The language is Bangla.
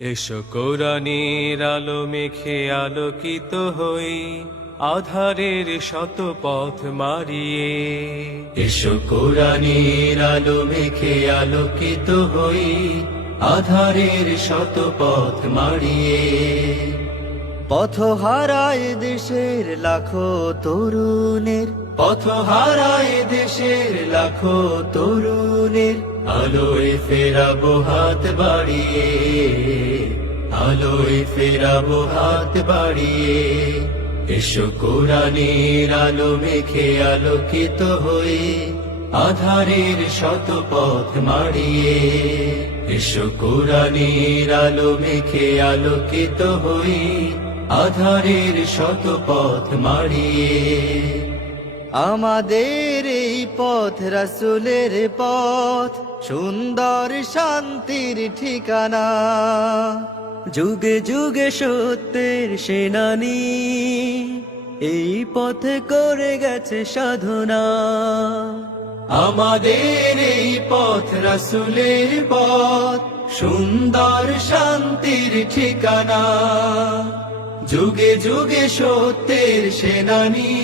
এসো কোরআনের আলো মেখে আলোকিত হই, আধারের শত পথ মারিয়ে। এসো কোরআনের আলো মেখে আলোকিত হই, আধারের শত পথ মারিয়ে। পথ হারায় দেশের লাখো তরুণের, পথ হারায় দেশের লাখো তরুণের, আলোয় ফেরাবো হাত বাড়িয়ে, আলোয় ফেরাবো হাত বাড়িয়ে। এসো কোরআনের আলো মেখে আলোকিত হই, আধারের শত পথ মারিয়ে। এসো কোরআনের আলো মেখে আলোকিত হই, আধারের শত পথ মারিয়ে। আমাদের এই পথ রাসূলের পথ, সুন্দর শান্তির ঠিকানা। যুগে যুগে সত্যের সেনানী, এই পথে করে গেছে সাধনা। আমাদের এই পথ রাসূলের পথ, সুন্দর শান্তির ঠিকানা। যুগে যুগে সত্যের সেনানী,